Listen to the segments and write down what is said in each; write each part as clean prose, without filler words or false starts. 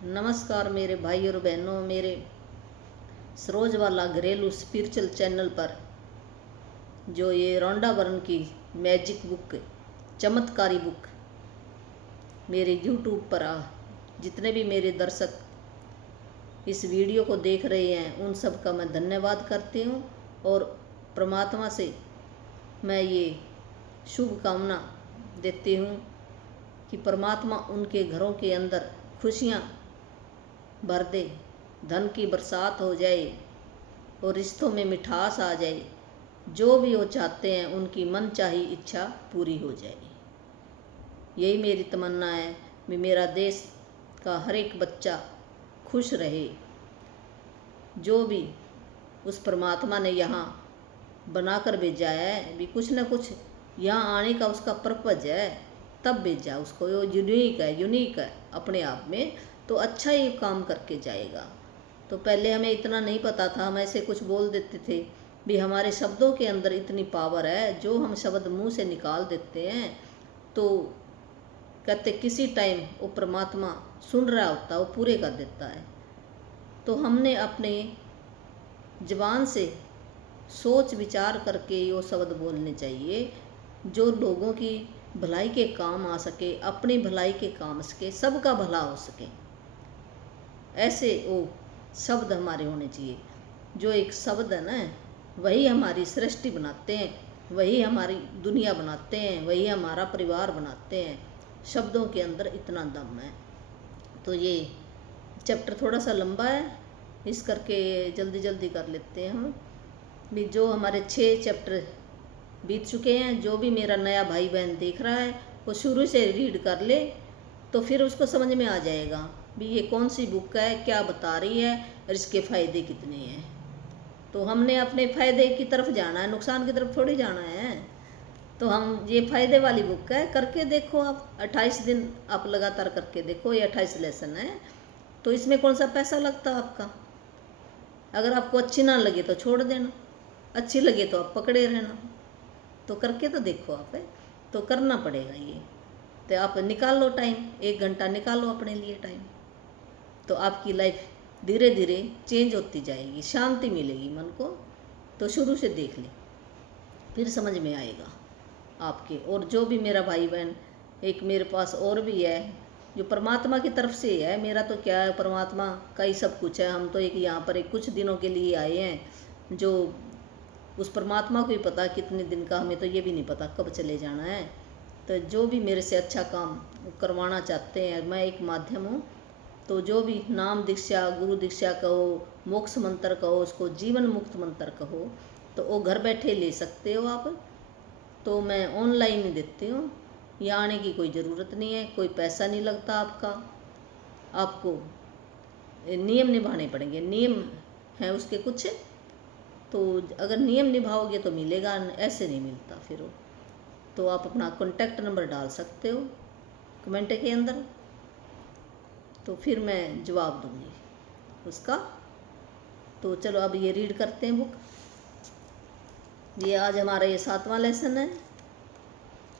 नमस्कार मेरे भाई और बहनों, मेरे सरोजवाला घरेलू स्पिरिचुअल चैनल पर जो ये रोंडा बर्न की मैजिक बुक, चमत्कारी बुक मेरे यूट्यूब पर जितने भी मेरे दर्शक इस वीडियो को देख रहे हैं उन सब का मैं धन्यवाद करती हूँ। और परमात्मा से मैं ये शुभकामना देती हूँ कि परमात्मा उनके घरों के अंदर खुशियाँ भर दे, धन की बरसात हो जाए और रिश्तों में मिठास आ जाए। जो भी वो चाहते हैं उनकी मन चाही इच्छा पूरी हो जाए। यही मेरी तमन्ना है कि मेरा देश का हर एक बच्चा खुश रहे। जो भी उस परमात्मा ने यहाँ बनाकर भेजा है भी कुछ न कुछ यहाँ आने का उसका पर्पज है, तब भेजा उसको। वो यूनिक है अपने आप में, तो अच्छा ही काम करके जाएगा। तो पहले हमें इतना नहीं पता था, हम ऐसे कुछ बोल देते थे भी हमारे शब्दों के अंदर इतनी पावर है। जो हम शब्द मुंह से निकाल देते हैं तो कहते किसी टाइम वो परमात्मा सुन रहा होता है, वो पूरे कर देता है। तो हमने अपने जबान से सोच विचार करके वो शब्द बोलने चाहिए जो लोगों की भलाई के काम आ सके, अपनी भलाई के काम सके, सबका भला हो सके। ऐसे वो शब्द हमारे होने चाहिए। जो एक शब्द है ना, वही हमारी सृष्टि बनाते हैं, वही हमारी दुनिया बनाते हैं, वही हमारा परिवार बनाते हैं। शब्दों के अंदर इतना दम है। तो ये चैप्टर थोड़ा सा लंबा है, इस करके जल्दी जल्दी कर लेते हैं हम भी। जो हमारे 6 चैप्टर बीत चुके हैं, जो भी मेरा नया भाई बहन देख रहा है वो शुरू से रीड कर ले, तो फिर उसको समझ में आ जाएगा भी ये कौन सी बुक है, क्या बता रही है और इसके फ़ायदे कितने हैं। तो हमने अपने फ़ायदे की तरफ जाना है, नुकसान की तरफ थोड़ी जाना है। तो हम ये फ़ायदे वाली बुक है, करके देखो आप। 28 दिन आप लगातार करके देखो, ये 28 लेसन है। तो इसमें कौन सा पैसा लगता है आपका? अगर आपको अच्छी ना लगे तो छोड़ देना, अच्छी लगे तो आप पकड़े रहना। तो करके तो देखो आप, है तो करना पड़ेगा ये। तो आप निकाल लो टाइम, 1 घंटा निकालो अपने लिए टाइम, तो आपकी लाइफ धीरे धीरे चेंज होती जाएगी, शांति मिलेगी मन को। तो शुरू से देख ले, फिर समझ में आएगा आपके। और जो भी मेरा भाई बहन, एक मेरे पास और भी है जो परमात्मा की तरफ से है। मेरा तो क्या है, परमात्मा का ही सब कुछ है। हम तो एक यहाँ पर एक कुछ दिनों के लिए आए हैं, जो उस परमात्मा को ही पता कितने दिन का, हमें तो ये भी नहीं पता कब चले जाना है। तो जो भी मेरे से अच्छा काम करवाना चाहते हैं, मैं एक माध्यम हूँ। तो जो भी नाम दीक्षा, गुरु दीक्षा कहो, मोक्ष मंत्र कहो, उसको जीवन मुक्त मंत्र कहो, तो वो घर बैठे ले सकते हो आप। तो मैं ऑनलाइन ही देती हूँ, यहाँ आने की कोई ज़रूरत नहीं है, कोई पैसा नहीं लगता आपका। आपको नियम निभाने पड़ेंगे, नियम हैं उसके कुछ। तो अगर नियम निभाओगे तो मिलेगा, ऐसे नहीं मिलता फिर वो। तो आप अपना कॉन्टैक्ट नंबर डाल सकते हो कमेंट के अंदर, तो फिर मैं जवाब दूंगी उसका। तो चलो अब ये रीड करते हैं बुक। ये आज हमारा ये 7वां लेसन है।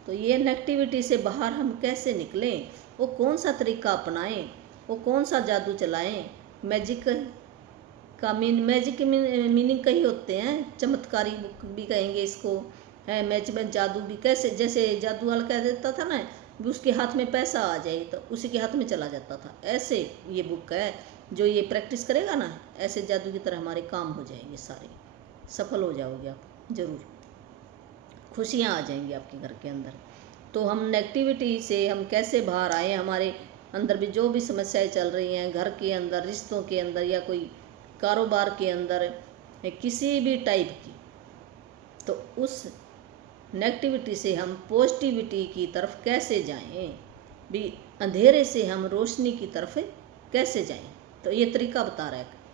तो ये नेगेटिविटी से बाहर हम कैसे निकलें, वो कौन सा तरीका अपनाएं, वो कौन सा जादू चलाएं। मैजिक का मैजिक मीनिंग कई होते हैं, चमत्कारी बुक भी कहेंगे इसको, है मैच में जादू भी। कैसे, जैसे जादू वाला कह देता था ना भी उसके हाथ में पैसा आ जाए तो उसी के हाथ में चला जाता था, ऐसे ये बुक है। जो ये प्रैक्टिस करेगा ना, ऐसे जादू की तरह हमारे काम हो जाएंगे सारे, सफल हो जाओगे आप ज़रूर, खुशियाँ आ जाएंगी आपके घर के अंदर। तो हम नेगेटिविटी से हम कैसे बाहर आए, हमारे अंदर भी जो भी समस्याएं चल रही हैं घर के अंदर, रिश्तों के अंदर, या कोई कारोबार के अंदर, किसी भी टाइप की, तो उस नेगेटिविटी से हम पॉजिटिविटी की तरफ कैसे जाएं, भी अंधेरे से हम रोशनी की तरफ कैसे जाएं। तो ये तरीका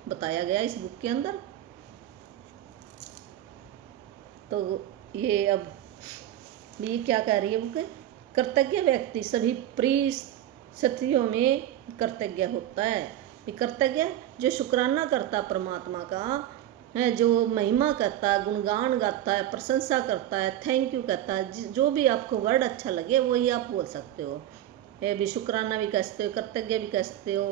बताया गया इस बुक के अंदर। तो ये अब ये क्या कह रही है बुक, कृतज्ञ व्यक्ति सभी परिस्थितियों में कृतज्ञ होता है। ये कृतज्ञ जो शुक्राना करता परमात्मा का है, जो महिमा करता है, गुणगान गाता है, प्रशंसा करता है, थैंक यू कहता है। जो भी आपको वर्ड अच्छा लगे वही आप बोल सकते हो। ये भी शुक्राना भी कह सकते हो, कृतज्ञ भी कह सकते हो,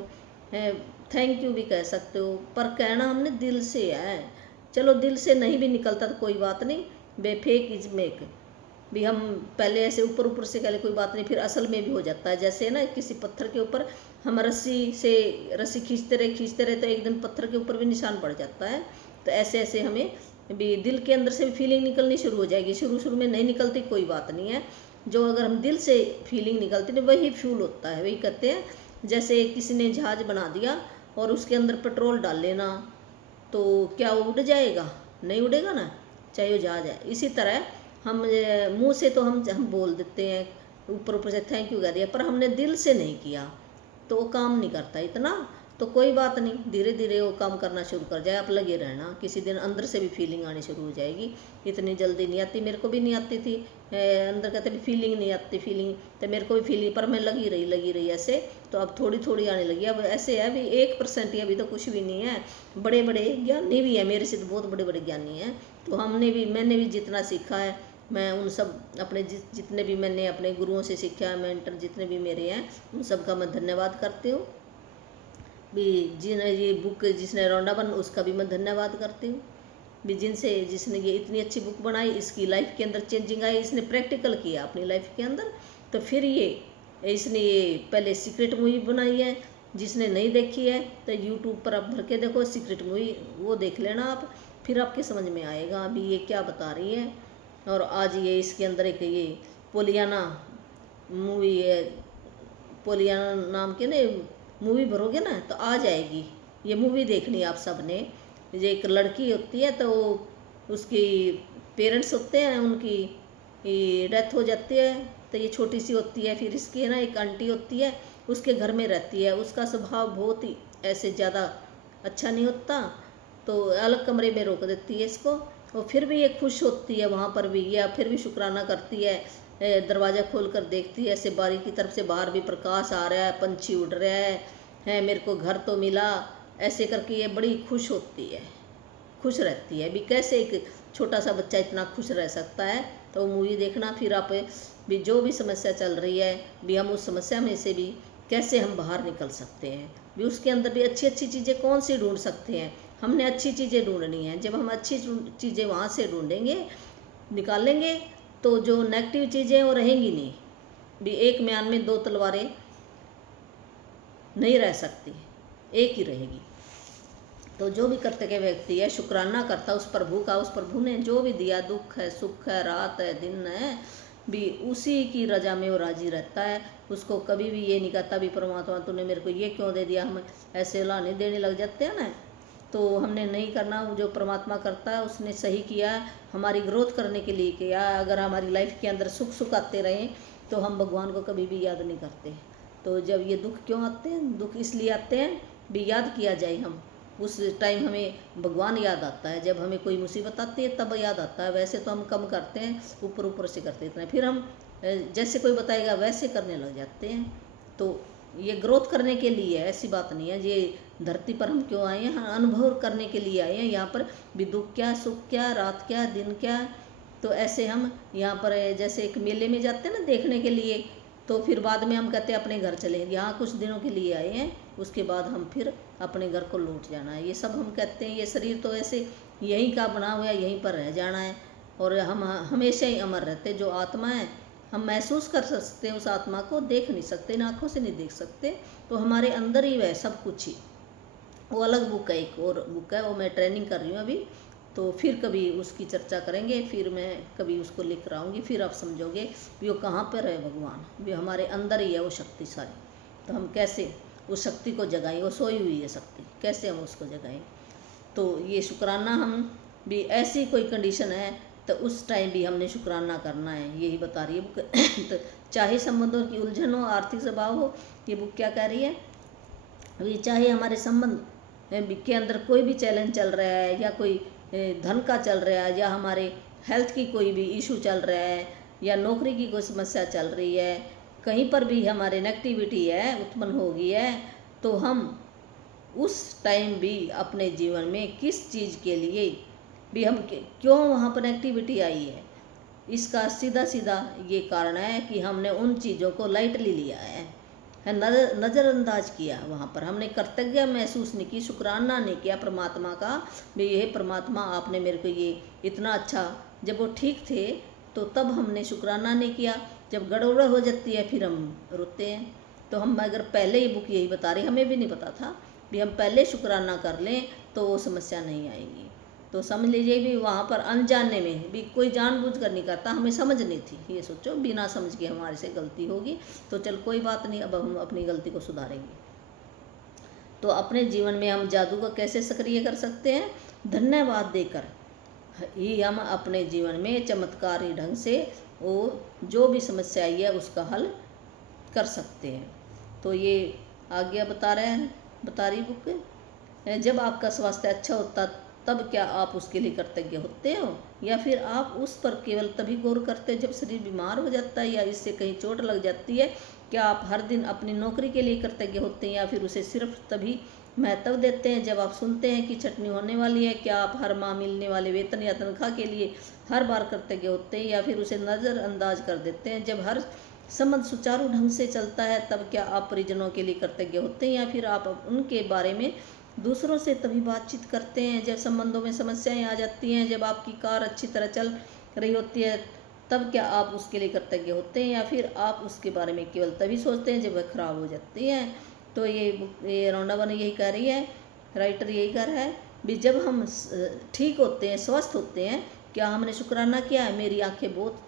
थैंक यू भी कह सकते हो, पर कहना हमने दिल से है। चलो दिल से नहीं भी निकलता तो कोई बात नहीं, बेफेक इज मेक भी हम पहले ऐसे ऊपर ऊपर से कह ले कोई बात नहीं, फिर असल में भी हो जाता है। जैसे ना किसी पत्थर के ऊपर हम रस्सी खींचते रहे तो एक दिन पत्थर के ऊपर भी निशान पड़ जाता है। तो ऐसे ऐसे हमें भी दिल के अंदर से भी फीलिंग निकलनी शुरू हो जाएगी। शुरू में नहीं निकलती कोई बात नहीं है, जो अगर हम दिल से फीलिंग निकलती है वही फ्यूल होता है। वही कहते हैं जैसे किसी ने जहाज बना दिया और उसके अंदर पेट्रोल डाल लेना, तो क्या वो उड़ जाएगा? नहीं उड़ेगा ना, चाहे वो जहाज है। इसी तरह हम मुंह से तो हम बोल देते हैं, ऊपर ऊपर से थैंक यू कह दिया, पर हमने दिल से नहीं किया तो वो काम नहीं करता इतना। तो कोई बात नहीं, धीरे धीरे वो काम करना शुरू कर जाए, आप लगे रहना। किसी दिन अंदर से भी फीलिंग आनी शुरू हो जाएगी। इतनी जल्दी नहीं आती, मेरे को भी नहीं आती थी। अंदर कहते भी फीलिंग नहीं आती, फीलिंग तो मेरे को भी फीलिंग, पर मैं लगी रही ऐसे। तो अब थोड़ी थोड़ी आने लगी। अब ऐसे है भी 1% ही, अभी तो कुछ भी नहीं है। बड़े बड़े ज्ञानी भी है मेरे से, तो बहुत बड़े बड़े ज्ञानी हैं। तो मैंने भी जितना सीखा है, मैं उन सब अपने जितने भी मैंने अपने गुरुओं से सीखा है, मेंटर जितने भी मेरे हैं, उन सब का मैं धन्यवाद करती हूँ भी। ये बुक जिसने रौंडा बन, उसका भी मैं धन्यवाद करती हूँ भी। जिसने ये इतनी अच्छी बुक बनाई, इसकी लाइफ के अंदर चेंजिंग आई, इसने प्रैक्टिकल किया अपनी लाइफ के अंदर। तो फिर इसने ये पहले सीक्रेट मूवी बनाई है। जिसने नहीं देखी है तो यूट्यूब पर आप भर के देखो सीक्रेट मूवी, वो देख लेना आप, फिर आपके समझ में आएगा अभी ये क्या बता रही है। और आज ये इसके अंदर एक ये पोलियाना मूवी है, पोलियाना नाम के ना मूवी भरोगे ना तो आ जाएगी। ये मूवी देखनी है आप सब ने। ये एक लड़की होती है, तो उसकी पेरेंट्स होते हैं, उनकी डेथ हो जाती है, तो ये छोटी सी होती है। फिर इसकी ना एक आंटी होती है, उसके घर में रहती है। उसका स्वभाव बहुत ही ऐसे ज़्यादा अच्छा नहीं होता, तो अलग कमरे में रोक देती है इसको। और फिर भी ये खुश होती है वहाँ पर भी, या फिर भी शुक्राना करती है। दरवाज़ा खोल कर देखती है, ऐसे बारी की तरफ से बाहर भी प्रकाश आ रहा है, पंछी उड़ रहा है, मेरे को घर तो मिला। ऐसे करके ये बड़ी खुश होती है, खुश रहती है भी। कैसे एक छोटा सा बच्चा इतना खुश रह सकता है? तो मूवी देखना, फिर आप भी जो भी समस्या चल रही है भी, हम उस समस्या में से भी कैसे हम बाहर निकल सकते हैं भी। उसके अंदर भी अच्छी अच्छी चीज़ें कौन सी ढूंढ सकते हैं। हमने अच्छी चीज़ें ढूंढनी है। जब हम अच्छी चीज़ें वहाँ से ढूंढेंगे, निकालेंगे, तो जो नेगेटिव चीज़ें वो रहेंगी नहीं भी। एक म्यान में दो तलवारें नहीं रह सकती, एक ही रहेगी। तो जो भी कर्तव्य व्यक्ति है शुक्राना करता उस प्रभु का, उस प्रभु ने जो भी दिया, दुख है, सुख है, रात है, दिन है भी, उसी की रजा में वो राजी रहता है। उसको कभी भी ये नहीं कहता भी परमात्मा तूने मेरे को ये क्यों दे दिया। हम ऐसे लाने देने लग जाते हैं ना, तो हमने नहीं करना। जो परमात्मा करता है उसने सही किया, हमारी ग्रोथ करने के लिए किया। अगर हमारी लाइफ के अंदर सुख आते रहें तो हम भगवान को कभी भी याद नहीं करते। तो जब ये दुख क्यों आते हैं? दुख इसलिए आते हैं भी याद किया जाए हम। उस टाइम हमें भगवान याद आता है, जब हमें कोई मुसीबत आती है तब याद आता है। वैसे तो हम कम करते हैं, ऊपर ऊपर से करते इतना, फिर हम जैसे कोई बताएगा वैसे करने लग जाते हैं। तो ये ग्रोथ करने के लिए है, ऐसी बात नहीं है। ये धरती पर हम क्यों आए हैं? अनुभव करने के लिए आए हैं यहाँ पर भी। दुख क्या, सुख क्या, रात क्या, दिन क्या। तो ऐसे हम यहाँ पर जैसे एक मेले में जाते हैं ना देखने के लिए, तो फिर बाद में हम कहते हैं अपने घर चलेंगे। यहाँ कुछ दिनों के लिए आए हैं, उसके बाद हम फिर अपने घर को लौट जाना है। ये सब हम कहते हैं। ये शरीर तो ऐसे यहीं का बना हुआ है, यहीं पर रह जाना है, और हम हमेशा ही अमर रहते। जो आत्मा है हम महसूस कर सकते हैं, उस आत्मा को देख नहीं सकते, इन आँखों से नहीं देख सकते। तो हमारे अंदर ही वह सब कुछ ही। वो अलग बुक है, एक और बुक है, वो मैं ट्रेनिंग कर रही हूँ अभी। तो फिर कभी उसकी चर्चा करेंगे, फिर मैं कभी उसको लिख कर आऊँगी, फिर आप समझोगे कि वो कहाँ पर है भगवान भी। हमारे अंदर ही है वो शक्ति सारी। तो हम कैसे उस शक्ति को जगाएं? वो सोई हुई है शक्ति, कैसे हम उसको जगाएं? तो ये शुक्राना हम भी, ऐसी कोई कंडीशन है तो उस टाइम भी हमने शुक्राना करना है, यही बता रही है बुक। तो चाहे संबंधों की उलझन हो, आर्थिक स्वभाव हो, ये बुक क्या कह रही है अभी, चाहे हमारे संबंध के अंदर कोई भी चैलेंज चल रहा है, या कोई धन का चल रहा है, या हमारे हेल्थ की कोई भी इशू चल रहा है, या नौकरी की कोई समस्या चल रही है, कहीं पर भी हमारे नेगेटिविटी है उत्पन्न हो गई है, तो हम उस टाइम भी अपने जीवन में किस चीज़ के लिए भी हम क्यों वहाँ पर नेगेटिविटी आई है, इसका सीधा सीधा ये कारण है कि हमने उन चीज़ों को लाइटली लिया है। है नज़रअंदाज किया। वहाँ पर हमने कर्तव्य महसूस नहीं की, शुक्राना नहीं किया परमात्मा का, भी ये परमात्मा आपने मेरे को ये इतना अच्छा, जब वो ठीक थे तो तब हमने शुक्राना नहीं किया, जब गड़बड़ हो जाती है फिर हम रोते हैं। तो हम अगर पहले ही बुक यही बता रही, हमें भी नहीं पता था, भी हम पहले शुक्राना कर लें तो वो समस्या नहीं आएगी। तो समझ लीजिए भी वहाँ पर अनजाने में भी, कोई जानबूझ कर नहीं करता, हमें समझ नहीं थी। ये सोचो बिना समझ के हमारे से गलती होगी तो चल कोई बात नहीं, अब हम अपनी गलती को सुधारेंगे। तो अपने जीवन में हम जादू को कैसे सक्रिय कर सकते हैं? धन्यवाद देकर ही हम अपने जीवन में चमत्कारी ढंग से वो जो भी समस्या आई है उसका हल कर सकते हैं। तो ये आगे बता रही बुक, जब आपका स्वास्थ्य अच्छा होता तब क्या आप उसके लिए कृतज्ञ होते हो, या फिर आप उस पर केवल तभी गौर करते हो जब शरीर बीमार हो जाता है या इससे कहीं चोट लग जाती है? क्या आप हर दिन अपनी नौकरी के लिए कृतज्ञ होते हैं या फिर उसे सिर्फ तभी महत्व देते हैं जब आप सुनते हैं कि छटनी होने वाली है? क्या आप हर माह मिलने वाले वेतन या तनख्वाह के लिए हर बार कृतज्ञ होते हैं या फिर उसे नज़रअंदाज कर देते हैं जब हर संबंध सुचारू ढंग से चलता है? तब क्या आप परिजनों के लिए कृतज्ञ होते हैं या फिर आप उनके बारे में दूसरों से तभी बातचीत करते हैं जब संबंधों में समस्याएं आ जाती हैं? जब आपकी कार अच्छी तरह चल रही होती है तब क्या आप उसके लिए कृतज्ञ होते हैं या फिर आप उसके बारे में केवल तभी सोचते हैं जब वह खराब हो जाती है? तो ये रौंडा वन यही कह रही है, राइटर यही कह रहा है भी जब हम ठीक होते हैं, स्वस्थ होते हैं, क्या हमने शुक्राना किया है? मेरी आंखें बहुत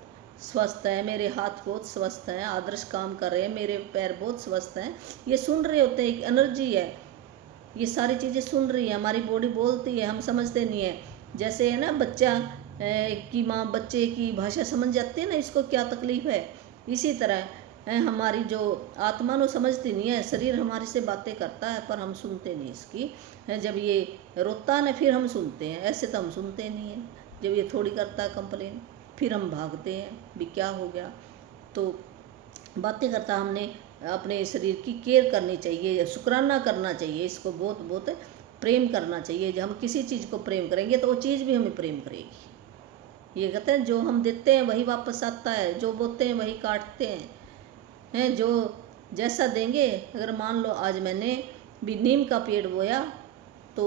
स्वस्थ हैं, मेरे हाथ बहुत स्वस्थ हैं, आदर्श काम कर रहे हैं, मेरे पैर बहुत स्वस्थ हैं, ये सुन रहे होते हैं, एक एनर्जी है, ये सारी चीज़ें सुन रही है, हमारी बॉडी बोलती है, हम समझते नहीं है। जैसे है ना बच्चा की माँ बच्चे की भाषा समझ जाती है ना, इसको क्या तकलीफ़ है, इसी तरह हमारी जो आत्मा नो समझती नहीं है, शरीर हमारे से बातें करता है पर हम सुनते नहीं इसकी। जब ये रोता है ना फिर हम सुनते हैं, ऐसे तो हम सुनते नहीं हैं। जब ये थोड़ी करता है कंप्लेन फिर हम भागते हैं भी क्या हो गया। तो बातें करता हमने अपने शरीर की केयर करनी चाहिए, शुक्राना करना चाहिए, इसको बहुत बहुत प्रेम करना चाहिए। जब हम किसी चीज़ को प्रेम करेंगे तो वो चीज़ भी हमें प्रेम करेगी। ये कहते हैं जो हम देते हैं वही वापस आता है, जो बोते हैं वही काटते हैं। जो जैसा देंगे, अगर मान लो आज मैंने भी नीम का पेड़ बोया तो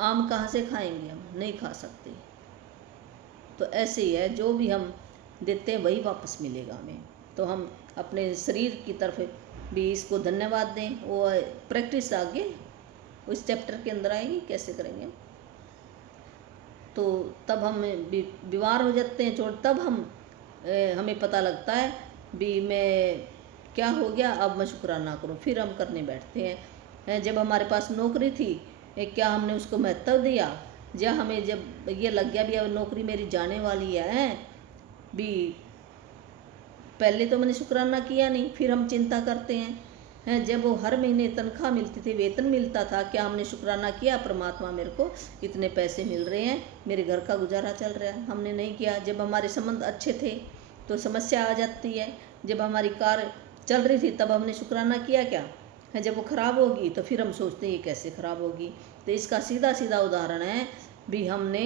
आम कहाँ से खाएंगे? हम नहीं खा सकते। तो ऐसे ही है, जो भी हम देते हैं वही वापस मिलेगा हमें। तो हम अपने शरीर की तरफ भी इसको धन्यवाद दें। वो प्रैक्टिस आगे उस चैप्टर के अंदर आएगी, कैसे करेंगे। तो तब हम बीमार हो जाते हैं चोट, तब हमें पता लगता है भी मैं क्या हो गया, अब मैं शुक्राना करूं, फिर हम करने बैठते हैं। जब हमारे पास नौकरी थी, क्या हमने उसको महत्व दिया? या हमें जब ये लग गया भी अब नौकरी मेरी जाने वाली है भी, पहले तो मैंने शुक्राना किया नहीं, फिर हम चिंता करते हैं। जब वो हर महीने तनख्वाह मिलती थी, वेतन मिलता था, क्या हमने शुक्राना किया परमात्मा मेरे को इतने पैसे मिल रहे हैं, मेरे घर का गुजारा चल रहा है? हमने नहीं किया। जब हमारे संबंध अच्छे थे तो समस्या आ जाती है। जब हमारी कार चल रही थी तब हमने शुक्राना किया क्या? जब वो ख़राब होगी तो फिर हम सोचते हैं ये कैसे ख़राब होगी। तो इसका सीधा सीधा उदाहरण है भी हमने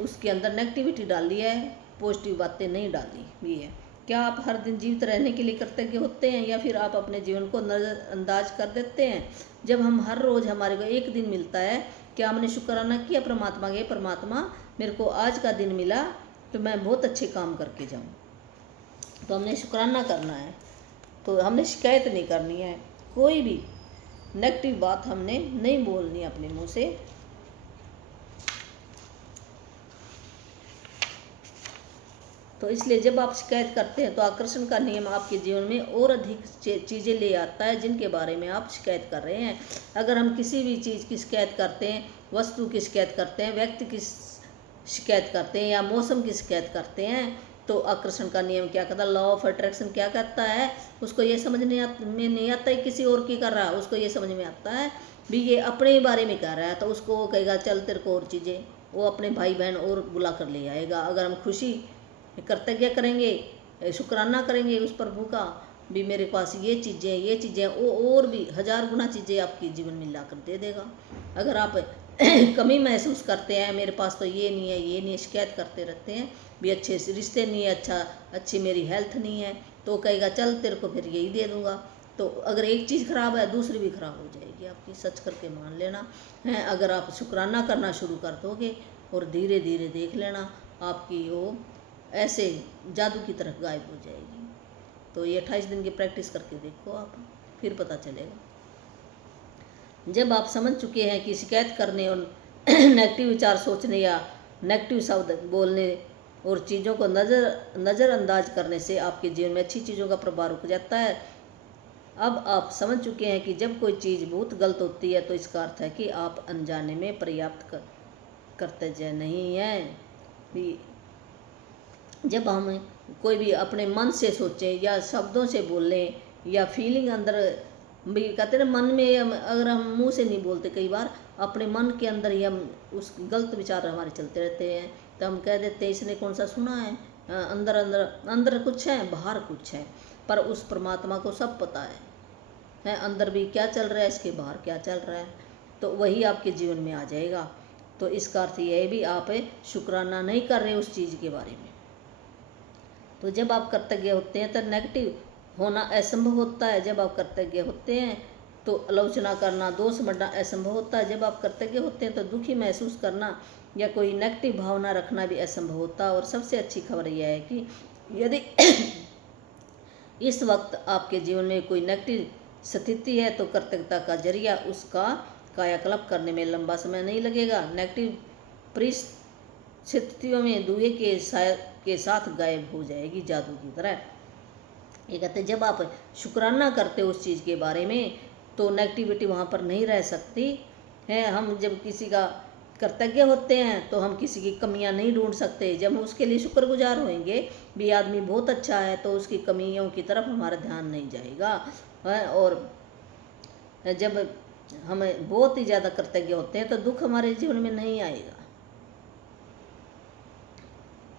उसके अंदर नेगेटिविटी डाली है, पॉजिटिव बातें नहीं डाली भी है। क्या आप हर दिन जीवित रहने के लिए कृतज्ञ होते हैं या फिर आप अपने जीवन को नज़रअंदाज कर देते हैं? जब हम हर रोज़ हमारे को एक दिन मिलता है, क्या हमने शुक्राना किया परमात्मा के, परमात्मा मेरे को आज का दिन मिला तो मैं बहुत अच्छे काम करके जाऊँ? तो हमने शुक्राना करना है। तो हमने शिकायत नहीं करनी है, कोई भी नेगेटिव बात हमने नहीं बोलनी अपने मुँह से। तो इसलिए जब आप शिकायत करते हैं तो आकर्षण का नियम आपके जीवन में और अधिक चीज़ें ले आता है जिनके बारे में आप शिकायत कर रहे हैं। अगर हम किसी भी चीज़ की शिकायत करते हैं, वस्तु की शिकायत करते हैं, व्यक्ति की शिकायत करते हैं या मौसम की शिकायत करते हैं, तो आकर्षण का नियम क्या कहता है, लॉ ऑफ अट्रैक्शन क्या कहता है, उसको ये समझ में नहीं आता है किसी और की कर रहा है, उसको ये समझ में आता है भी ये अपने ही बारे में कह रहा है, तो उसको वो कहेगा चल तेरे को और चीज़ें, वो अपने भाई बहन और बुला कर ले आएगा। अगर हम खुशी कृतज्ञ करेंगे, शुक्राना करेंगे उस प्रभु का भी मेरे पास ये चीज़ें वो और भी 1000 गुना चीज़ें आपके जीवन में ला कर दे देगा। अगर आप कमी महसूस करते हैं, मेरे पास तो ये नहीं है, ये नहीं है, शिकायत करते रहते हैं भी अच्छे से रिश्ते नहीं है, अच्छी मेरी हेल्थ नहीं है, तो कहेगा चल तेरे को फिर यही दे दूँगा। तो अगर एक चीज़ खराब है दूसरी भी खराब हो जाएगी आपकी, सच करके मान लेना है। अगर आप शुक्राना करना शुरू कर दोगे और धीरे धीरे देख लेना आपकी वो ऐसे जादू की तरह गायब हो जाएगी। तो ये 28 दिन की प्रैक्टिस करके देखो आप, फिर पता चलेगा। जब आप समझ चुके हैं कि शिकायत करने और नेगेटिव विचार सोचने या नेगेटिव शब्द बोलने और चीज़ों को नज़रअंदाज करने से आपके जीवन में अच्छी चीज़ों का प्रभाव रुक जाता है। अब आप समझ चुके हैं कि जब कोई चीज़ बहुत गलत होती है तो इसका अर्थ है कि आप अनजाने में पर्याप्त कर्तव्य नहीं हैं। जब हम कोई भी अपने मन से सोचें या शब्दों से बोलें या फीलिंग अंदर भी कहते हैं मन में, अगर हम मुंह से नहीं बोलते, कई बार अपने मन के अंदर ही हम उस गलत विचार हमारे चलते रहते हैं, तो हम कह देते हैं इसने कौन सा सुना है, अंदर अंदर अंदर कुछ है बाहर कुछ है, पर उस परमात्मा को सब पता है अंदर भी क्या चल रहा है, इसके बाहर क्या चल रहा है, तो वही आपके जीवन में आ जाएगा। तो इसका अर्थ यह है भी आप शुक्राना नहीं कर रहे उस चीज़ के बारे में। तो जब आप कृतज्ञ होते हैं तो नेगेटिव होना असंभव होता है। जब आप कृतज्ञ होते हैं तो आलोचना करना, दोष बढ़ना असंभव होता है। जब आप कृतज्ञ होते हैं तो दुखी महसूस करना या कोई नेगेटिव भावना रखना भी असंभव होता है। और सबसे अच्छी खबर यह है कि यदि इस वक्त आपके जीवन में कोई नेगेटिव स्थिति है तो कृतज्ञता का जरिया उसका कायाकल्प करने में लंबा समय नहीं लगेगा। नेगेटिव परिस्थितियों में दुए के साथ गायब हो जाएगी जादू की तरह। ये कहते हैं जब आप शुक्राना करते हो उस चीज़ के बारे में तो नेगेटिविटी वहाँ पर नहीं रह सकती है। हम जब किसी का कृतज्ञ होते हैं तो हम किसी की कमियां नहीं ढूंढ सकते। जब हम उसके लिए शुक्रगुजार होंगे भी आदमी बहुत अच्छा है तो उसकी कमियों की तरफ हमारा ध्यान नहीं जाएगा। और जब हम बहुत ही ज़्यादा कृतज्ञ होते हैं तो दुख हमारे जीवन में नहीं आएगा।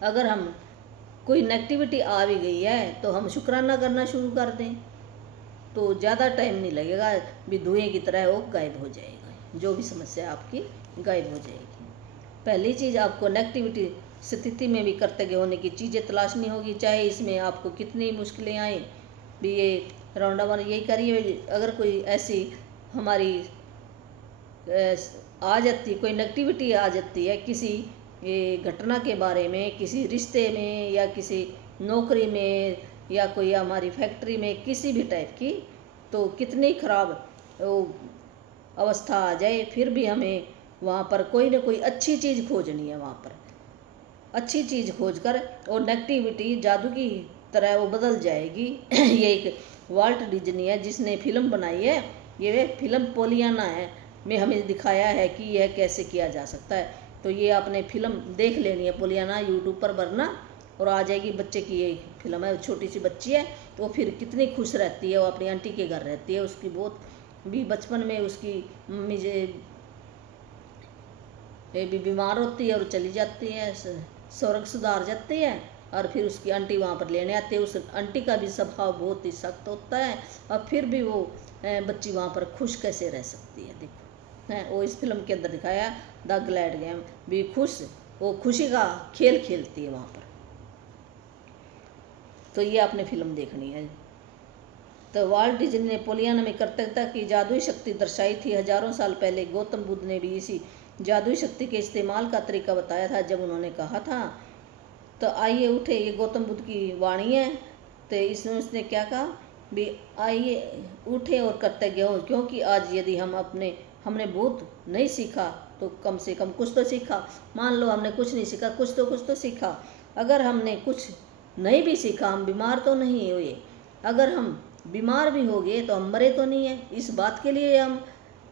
अगर हम कोई नेगेटिविटी आ भी गई है तो हम शुक्राना करना शुरू कर दें तो ज़्यादा टाइम नहीं लगेगा, भी धुएं की तरह वो गायब हो जाएगा, जो भी समस्या आपकी गायब हो जाएगी। पहली चीज़, आपको नेगेटिविटी स्थिति में भी कृतज्ञ होने की चीज़ें तलाशनी होगी, चाहे इसमें आपको कितनी मुश्किलें आए भी। ये राउंड वन यही करिए, अगर कोई ऐसी हमारी आ जाती है, कोई नेगेटिविटी आ जाती है किसी घटना के बारे में, किसी रिश्ते में या किसी नौकरी में या कोई हमारी फैक्ट्री में किसी भी टाइप की, तो कितनी खराब अवस्था आ जाए फिर भी हमें वहाँ पर कोई ना कोई अच्छी चीज़ खोजनी है। वहाँ पर अच्छी चीज़ खोज कर और नेगेटिविटी जादू की तरह वो बदल जाएगी। ये एक वाल्ट डिज्नी है जिसने फिल्म बनाई है, ये फिल्म पोलियाना है में हमें दिखाया है कि यह कैसे किया जा सकता है। तो ये आपने फिल्म देख लेनी है पोलियाना, यूट्यूब पर भरना और आ जाएगी। बच्चे की ये फिल्म है, छोटी सी बच्ची है तो फिर कितनी खुश रहती है, वो अपनी आंटी के घर रहती है। उसकी बहुत भी बचपन में उसकी मम्मी भी बीमार होती है और चली जाती है, स्वर्ग सुधार जाती है, और फिर उसकी आंटी वहाँ पर लेने आती है। उस आंटी का भी स्वभाव बहुत ही सख्त होता है और फिर भी वो बच्ची वहाँ पर खुश कैसे रह सकती है। देखो है वो इस फिल्म के अंदर दिखाया, द ग्लैड गेम भी खुश, वो खुशी का खेल खेलती है वहाँ पर। तो ये आपने फिल्म देखनी है। तो वाल्ट डिज्नी ने पोलियाना में कृतज्ञता की जादुई शक्ति दर्शाई थी। हजारों साल पहले गौतम बुद्ध ने भी इसी जादुई शक्ति के इस्तेमाल का तरीका बताया था। जब उन्होंने कहा था तो आइए उठे, ये गौतम बुद्ध की वाणी है। तो इसमें उसने क्या कहा भी आइए उठे और कृतज्ञ हो, क्योंकि आज यदि हमने बहुत नहीं सीखा तो कम से कम कुछ तो सीखा। मान लो हमने कुछ नहीं सीखा, कुछ तो सीखा। अगर हमने कुछ नहीं भी सीखा, हम बीमार तो नहीं हुए। अगर हम बीमार भी हो गए तो हम मरे तो नहीं है। इस बात के लिए हम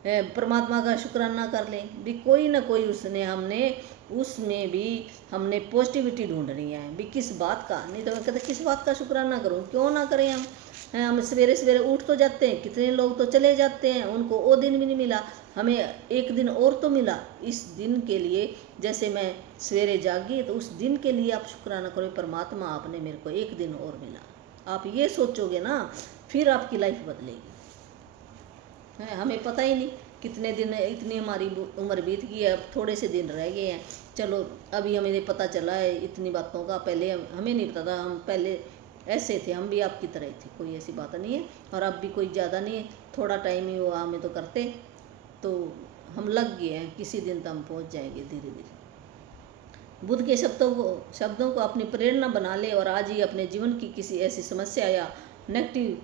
परमात्मा का शुक्राना कर लें भी कोई ना कोई उसमें भी हमने पॉजिटिविटी ढूंढनी है भी। किस बात का, नहीं तो मैं कहते किस बात का शुक्राना करूं, क्यों ना करें हम सवेरे सवेरे उठ तो जाते हैं, कितने लोग तो चले जाते हैं, उनको वो दिन भी नहीं मिला, हमें एक दिन और तो मिला। इस दिन के लिए जैसे मैं सवेरे जागी तो उस दिन के लिए आप शुक्राना करो, परमात्मा आपने मेरे को एक दिन और मिला। आप ये सोचोगे ना, फिर आपकी लाइफ बदलेगी। हमें पता ही नहीं कितने दिन, इतनी हमारी उम्र बीत गई है, अब थोड़े से दिन रह गए हैं। चलो अभी हमें पता चला है इतनी बातों का, पहले हमें नहीं पता था। हम पहले ऐसे थे, हम भी आपकी तरह ही थे, कोई ऐसी बात नहीं है। और अब भी कोई ज़्यादा नहीं है, थोड़ा टाइम ही हुआ हमें तो करते, तो हम लग गए हैं, किसी दिन तो हम पहुंच जाएंगे धीरे धीरे। बुद्ध के शब्दों को अपनी प्रेरणा बना ले और आज ही अपने जीवन की किसी ऐसी समस्या या नेगेटिव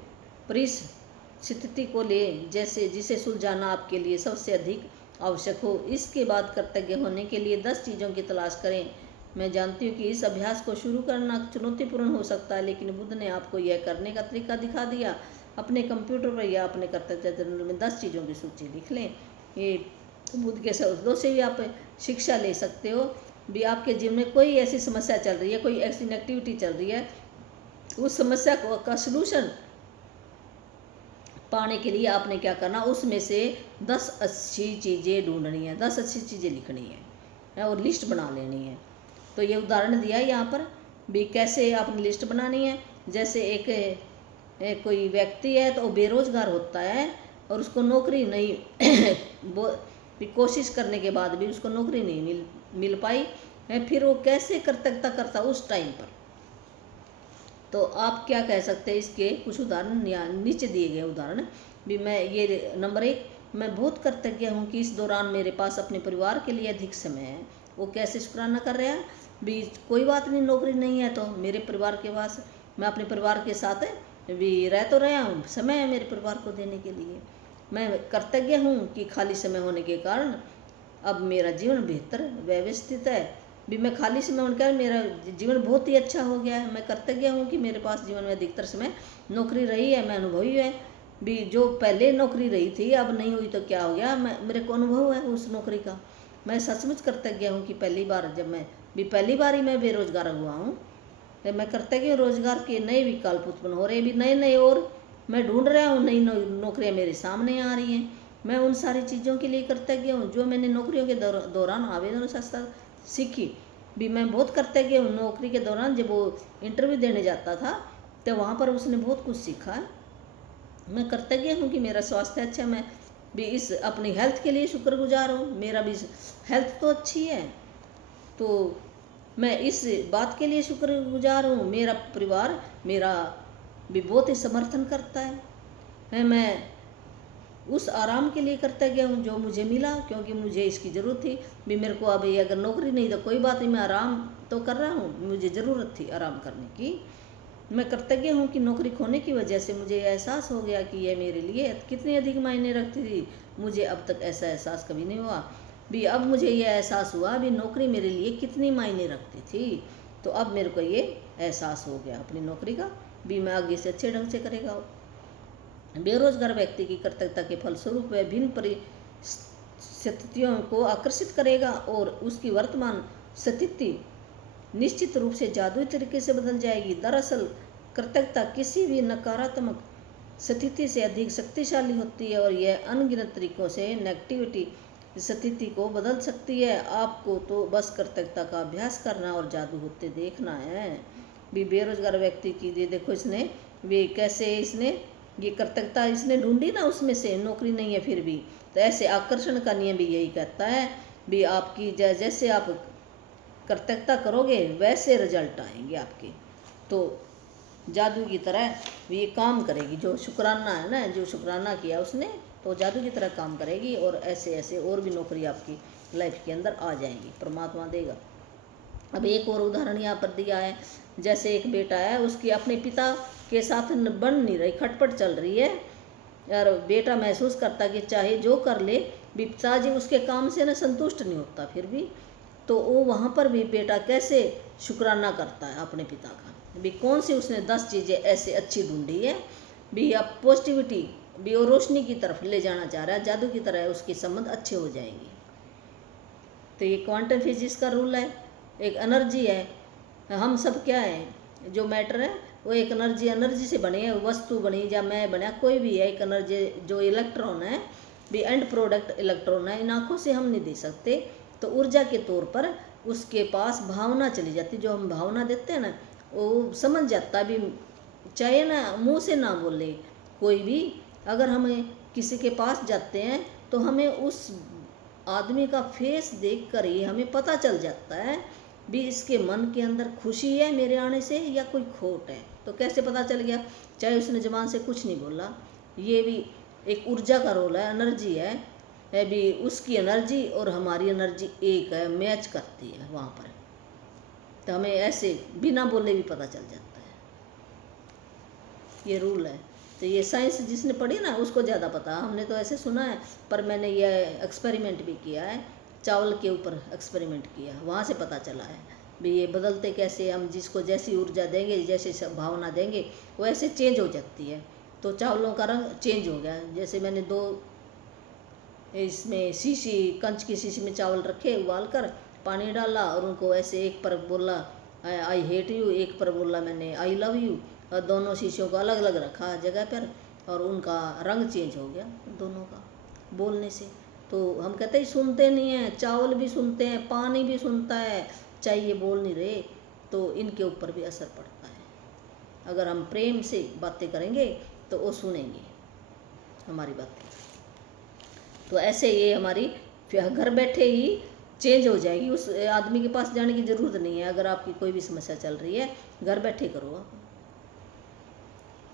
परिस्थिति को ले जैसे जिसे सुलझाना आपके लिए सबसे अधिक आवश्यक हो। इसके बाद कृतज्ञ होने के लिए 10 चीज़ों की तलाश करें। मैं जानती हूँ कि इस अभ्यास को शुरू करना चुनौतीपूर्ण हो सकता है, लेकिन बुद्ध ने आपको यह करने का तरीका दिखा दिया। अपने कंप्यूटर पर या अपने कर्तव्य जर्नल में 10 चीज़ों की सूची लिख लें। ये बुद्ध के शब्दों से भी आप शिक्षा ले सकते हो। भी आपके जीवन में कोई ऐसी समस्या चल रही है, कोई ऐसी नेगेटिविटी चल रही है, उस समस्या का सलूशन पाने के लिए आपने क्या करना, उसमें से 10 अच्छी चीज़ें ढूंढनी है, 10 अच्छी चीज़ें लिखनी है और लिस्ट बना लेनी है। तो ये उदाहरण दिया है यहाँ पर भी कैसे आपने लिस्ट बनानी है। जैसे एक कोई व्यक्ति है तो वो बेरोजगार होता है और उसको नौकरी नहीं कोशिश करने के बाद भी उसको नौकरी नहीं मिल पाई है, फिर वो कैसे कृतज्ञता करता उस टाइम पर। तो आप क्या कह सकते हैं, इसके कुछ उदाहरण नीचे दिए गए उदाहरण भी। मैं ये नंबर 1, मैं बहुत कृतज्ञ हूँ कि इस दौरान मेरे पास अपने परिवार के लिए अधिक समय है। वो कैसे शुक्राना कर रहा है भी, कोई बात नहीं नौकरी नहीं है तो मेरे परिवार के पास, मैं अपने परिवार के साथ भी रह तो रहा हूँ, समय है मेरे परिवार को देने के लिए। मैं कृतज्ञ हूँ कि खाली समय होने के कारण अब मेरा जीवन बेहतर व्यवस्थित है। भी मैं खाली समय होकर मेरा जीवन बहुत ही अच्छा हो गया है। मैं कृतज्ञ हूँ कि मेरे पास जीवन में अधिकतर समय नौकरी रही है, मैं अनुभवी है। भी जो पहले नौकरी रही थी अब नहीं हुई तो क्या हो गया, मेरे को अनुभव है उस नौकरी का। मैं सचमुच कृतज्ञ हूँ कि पहली बार ही मैं बेरोजगार हुआ हूँ। तो मैं कृतज्ञ हूँ रोजगार के नए विकल्प उत्पन्न हो रहे, भी नए नए और मैं ढूंढ रहा हूँ, नई नौकरियाँ मेरे सामने आ रही हैं। मैं उन सारी चीज़ों के लिए कृतज्ञ हूँ जो मैंने नौकरियों के दौरान आवेदन शास्त्र सीखी। भी मैं बहुत कृतज्ञ हूँ नौकरी के दौरान, जब वो इंटरव्यू देने जाता था तो वहाँ पर उसने बहुत कुछ सीखा है। मैं कृतज्ञ हूँ कि मेरा स्वास्थ्य अच्छा, मैं भी इस अपनी हेल्थ के लिए शुक्रगुजार हूँ, मेरा भी हेल्थ तो अच्छी है। तो मैं इस बात के लिए शुक्रगुजार हूँ, मेरा परिवार मेरा भी बहुत ही समर्थन करता है। मैं उस आराम के लिए कृतज्ञ हूँ जो मुझे मिला, क्योंकि मुझे इसकी ज़रूरत थी। भी मेरे को अभी अगर नौकरी नहीं तो कोई बात नहीं, मैं आराम तो कर रहा हूँ, मुझे ज़रूरत थी आराम करने की। मैं कृतज्ञ हूँ कि नौकरी खोने की वजह से मुझे एहसास हो गया कि यह मेरे लिए कितनी अधिक मायने रखती थी। मुझे अब तक ऐसा एहसास कभी नहीं हुआ। भी अब मुझे यह एहसास हुआ भी नौकरी मेरे लिए कितनी मायने रखती थी, तो अब मेरे को ये एहसास हो गया अपनी नौकरी का। भी मैं आगे से अच्छे ढंग से करेगा। बेरोजगार व्यक्ति की कृतज्ञता के फलस्वरूप वह भिन्न परिस्थितियों को आकर्षित करेगा और उसकी वर्तमान स्थिति निश्चित रूप से जादुई तरीके से बदल जाएगी। दरअसल कृतज्ञता किसी भी नकारात्मक स्थिति से अधिक शक्तिशाली होती है और यह अनगिनत तरीकों से नेगेटिविटी स्थिति को बदल सकती है। आपको तो बस कृतज्ञता का अभ्यास करना और जादू होते देखना है। भी बेरोजगार व्यक्ति की ये देखो, इसने भी कैसे इसने ये कृतज्ञता इसने ढूंढी ना, उसमें से नौकरी नहीं है फिर भी। तो ऐसे आकर्षण का नियम भी यही कहता है भी आपकी जैसे आप कृतज्ञता करोगे वैसे रिजल्ट आएंगे आपके। तो जादू की तरह ये काम करेगी, जो शुक्राना है ना, जो शुक्राना किया उसने तो जादू की तरह काम करेगी और ऐसे ऐसे और भी नौकरी आपकी लाइफ के अंदर आ जाएंगी, परमात्मा देगा। अब एक और उदाहरण यहाँ पर दिया है। जैसे एक बेटा है, उसकी अपने पिता के साथ बन नहीं रही, खटपट चल रही है और बेटा महसूस करता कि चाहे जो कर ले पिताजी उसके काम से ना संतुष्ट नहीं होता फिर भी। तो वो वहाँ पर भी बेटा कैसे शुक्राना करता है अपने पिता का। भी कौन सी उसने 10 चीज़ें ऐसे अच्छी ढूंढी है भी, अब पॉजिटिविटी भी और रोशनी की तरफ ले जाना चाह रहा है, जादू की तरह उसके संबंध अच्छे हो जाएंगे। तो ये क्वांटम फिजिक्स का रूल है, एक एनर्जी है। हम सब क्या है, जो मैटर है वो एक एनर्जी से बनी है, वस्तु बनी या मैं बना, कोई भी है एक एनर्जी। जो इलेक्ट्रॉन है भी एंड प्रोडक्ट इलेक्ट्रॉन है, इन आँखों से हम नहीं दे सकते। तो ऊर्जा के तौर पर उसके पास भावना चली जाती, जो हम भावना देते हैं ना, वो समझ जाता भी, चाहे ना मुँह से ना बोले कोई भी। अगर हमें किसी के पास जाते हैं तो हमें उस आदमी का फेस देख कर ही हमें पता चल जाता है भी इसके मन के अंदर खुशी है मेरे आने से या कोई खोट है। तो तो कैसे पता चल गया? चाहे उसने ज़बान से कुछ नहीं बोला, ये भी एक ऊर्जा का रोल है, एनर्जी है भी। उसकी एनर्जी और हमारी एनर्जी एक है, मैच करती है वहाँ पर। तो हमें ऐसे बिना बोले भी पता चल जाता है, ये रूल है। तो ये साइंस जिसने पढ़ी ना उसको ज़्यादा पता, हमने तो ऐसे सुना है, पर मैंने ये एक्सपेरिमेंट भी किया है, चावल के ऊपर एक्सपेरिमेंट किया, वहाँ से पता चला है भी ये बदलते कैसे। हम जिसको जैसी ऊर्जा देंगे, जैसे भावना देंगे, वो ऐसे चेंज हो जाती है। तो चावलों का रंग चेंज हो गया। जैसे मैंने 2 इसमें शीशी, कंच की शीशी में चावल रखे, उबाल कर पानी डाला और उनको ऐसे एक पर बोला आई हेट यू, एक पर बोला मैंने आई लव यू, और दोनों शीशियों को अलग अलग रखा जगह पर, और उनका रंग चेंज हो गया दोनों का बोलने से। तो हम कहते हैं सुनते नहीं हैं, चावल भी सुनते हैं, पानी भी सुनता है, चाहे ये बोल नहीं रहे, तो इनके ऊपर भी असर पड़ता है। अगर हम प्रेम से बातें करेंगे तो वो सुनेंगे हमारी बातें। तो ऐसे ये हमारी घर बैठे ही चेंज हो जाएगी, उस आदमी के पास जाने की ज़रूरत नहीं है। अगर आपकी कोई भी समस्या चल रही है, घर बैठे करो आप।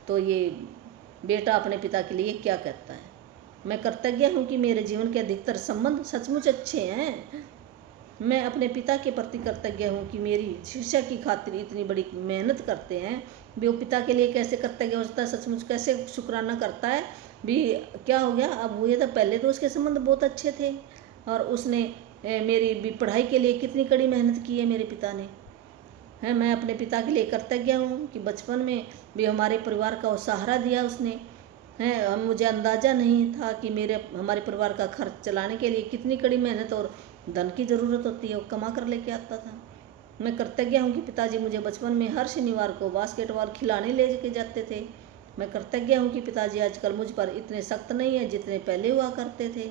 तो ये बेटा अपने पिता के लिए क्या कहता है? मैं कृतज्ञ हूँ कि मेरे जीवन के अधिकतर संबंध सचमुच अच्छे हैं। मैं अपने पिता के प्रति कृतज्ञ हूँ कि मेरी शिक्षा की खातिर इतनी बड़ी मेहनत करते हैं। भी वो पिता के लिए कैसे कृतज्ञ हो सकता है, सचमुच कैसे शुक्राना करता है भी। क्या हो गया अब? हुए तो पहले तो उसके संबंध बहुत अच्छे थे, और उसने मेरी भी पढ़ाई के लिए कितनी कड़ी मेहनत की है मेरे पिता ने, है। मैं अपने पिता के लिए कृतज्ञ हूँ कि बचपन में भी हमारे परिवार का वो सहारा दिया उसने, है। मुझे अंदाज़ा नहीं था कि हमारे परिवार का खर्च चलाने के लिए कितनी कड़ी मेहनत और धन की ज़रूरत होती है, वो कमा कर लेके आता था। मैं कृतज्ञ हूँ कि पिताजी मुझे बचपन में हर शनिवार को बास्केटबॉल खिलाने ले के जाते थे। मैं कृतज्ञ हूँ कि पिताजी आजकल मुझ पर इतने सख्त नहीं है जितने पहले हुआ करते थे।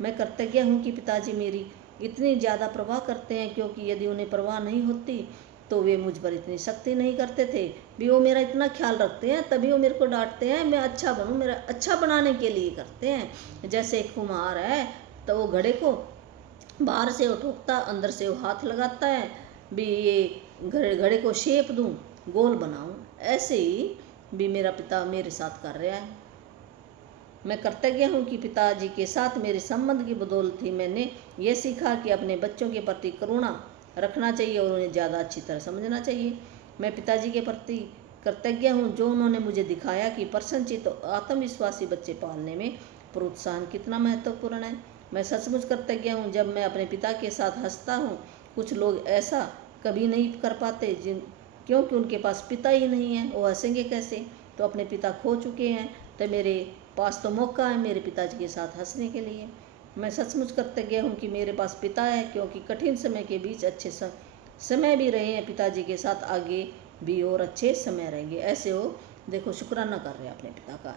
मैं कृतज्ञ हूँ कि पिताजी मेरी इतनी ज़्यादा परवाह करते हैं, क्योंकि यदि उन्हें परवाह नहीं होती तो वे मुझ पर इतनी सख्ती नहीं करते थे। भी वो मेरा इतना ख्याल रखते हैं, तभी वो मेरे को डांटते हैं, मैं अच्छा बनूं, मेरा अच्छा बनाने के लिए करते हैं। जैसे एक कुम्हार है, तो वो घड़े को बाहर से वो ठोकता, अंदर से वो हाथ लगाता है भी ये घड़े को शेप दूं, गोल बनाऊं। ऐसे ही भी मेरा पिता मेरे साथ कर रहा है। मैं कृतज्ञ हूँ कि पिताजी के साथ मेरे संबंध की बदौलत ही मैंने ये सीखा कि अपने बच्चों के प्रति करुणा रखना चाहिए और उन्हें ज़्यादा अच्छी तरह समझना चाहिए। मैं पिताजी के प्रति कृतज्ञ हूँ जो उन्होंने मुझे दिखाया कि प्रसन्नचित्त और आत्मविश्वासी बच्चे पालने में प्रोत्साहन कितना महत्वपूर्ण है। मैं सचमुच कृतज्ञ हूँ जब मैं अपने पिता के साथ हंसता हूँ। कुछ लोग ऐसा कभी नहीं कर पाते क्योंकि उनके पास पिता ही नहीं है, वो हंसेंगे कैसे? तो अपने पिता खो चुके हैं, तो मेरे पास तो मौका है मेरे पिताजी के साथ हंसने के लिए। मैं सचमुच कृतज्ञ हूँ कि मेरे पास पिता है, क्योंकि कठिन समय के बीच अच्छे समय भी रहे हैं। पिताजी के साथ आगे भी और अच्छे समय रहेंगे। ऐसे हो देखो, शुक्राना कर रहे हैं अपने पिता का।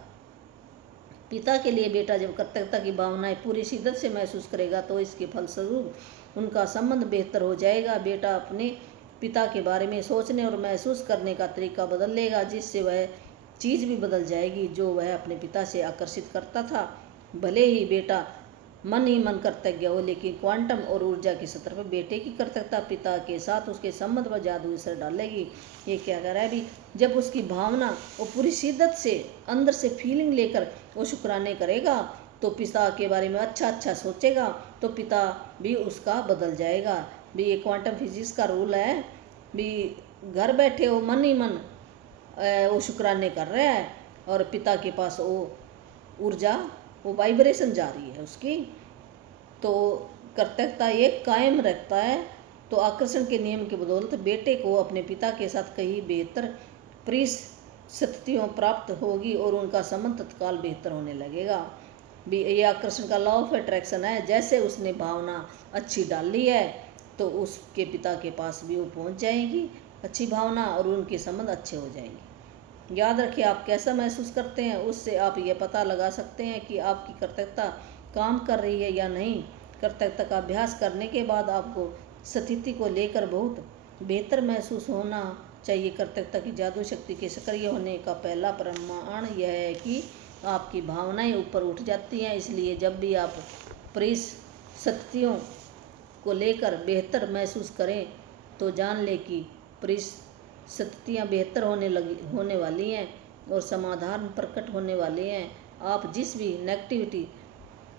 पिता के लिए बेटा जब कृतज्ञता की भावनाएं पूरी शिद्दत से महसूस करेगा तो इसके फलस्वरूप उनका संबंध बेहतर हो जाएगा। बेटा अपने पिता के बारे में सोचने और महसूस करने का तरीका बदल लेगा, जिससे वह चीज़ भी बदल जाएगी जो वह अपने पिता से आकर्षित करता था। भले ही बेटा मन ही मन कृतज्ञ हो, लेकिन क्वांटम और ऊर्जा की सतह पर बेटे की कृतज्ञता पिता के साथ उसके संबंध पर जादुई असर डालेगी। ये क्या कह रहा है भी, जब उसकी भावना वो पूरी शिद्दत से अंदर से फीलिंग लेकर वो शुक्राने करेगा तो पिता के बारे में अच्छा अच्छा सोचेगा, तो पिता भी उसका बदल जाएगा। भी ये क्वांटम फिजिक्स का रूल है भी, घर बैठे वो मन ही मन वो शुक्राने कर रहा है और पिता के पास वो ऊर्जा, वो वाइब्रेशन जा रही है उसकी, तो कृतज्ञता ये कायम रखता है। तो आकर्षण के नियम की बदौलत बेटे को अपने पिता के साथ कहीं बेहतर परिस्थितियों प्राप्त होगी और उनका संबंध तत्काल बेहतर होने लगेगा। भी ये आकर्षण का लॉ ऑफ अट्रैक्शन है। जैसे उसने भावना अच्छी डाली है तो उसके पिता के पास भी वो पहुंच जाएगी अच्छी भावना, और उनके संबंध अच्छे हो जाएंगे। याद रखिए, आप कैसा महसूस करते हैं उससे आप ये पता लगा सकते हैं कि आपकी कृतज्ञता काम कर रही है या नहीं। कृतज्ञता का अभ्यास करने के बाद आपको स्थिति को लेकर बहुत बेहतर महसूस होना चाहिए। कृतज्ञता की जादू शक्ति के सक्रिय होने का पहला प्रमाण यह है कि आपकी भावनाएं ऊपर उठ जाती हैं। इसलिए जब भी आप परिस्थितियों को लेकर बेहतर महसूस करें तो जान लें कि स्थितियाँ बेहतर होने वाली हैं और समाधान प्रकट होने वाले हैं। आप जिस भी नेगेटिविटी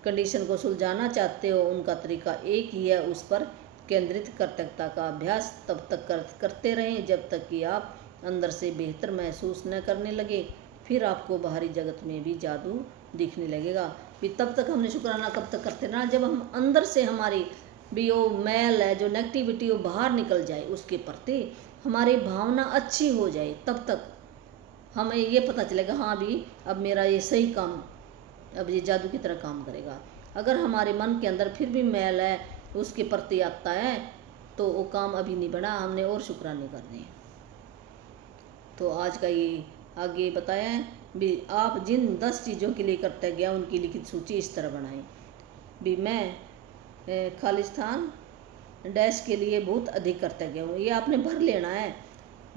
कंडीशन को सुलझाना चाहते हो उनका तरीका एक ही है, उस पर केंद्रित कृतज्ञता का अभ्यास तब तक करते रहें जब तक कि आप अंदर से बेहतर महसूस न करने लगे। फिर आपको बाहरी जगत में भी जादू दिखने लगेगा। फिर तब तक हमने शुक्राना कब तक करते रहना, जब हम अंदर से हमारी भी वो मैल है जो नेगेटिविटी वो बाहर निकल जाए, उसके प्रति हमारी भावना अच्छी हो जाए, तब तक हमें ये पता चलेगा हाँ भी अब मेरा ये सही काम, अब ये जादू की तरह काम करेगा। अगर हमारे मन के अंदर फिर भी मैल है उसके प्रति आता है तो वो काम अभी नहीं बना, हमने और शुक्राने करने हैं। तो आज का ये आगे बताया है भी आप जिन 10 चीज़ों के लिए करते गया उनकी लिखित सूची इस तरह बनाएं। भी मैं खालिस्तान डैश के लिए बहुत अधिक करते गया हूँ, ये आपने भर लेना है।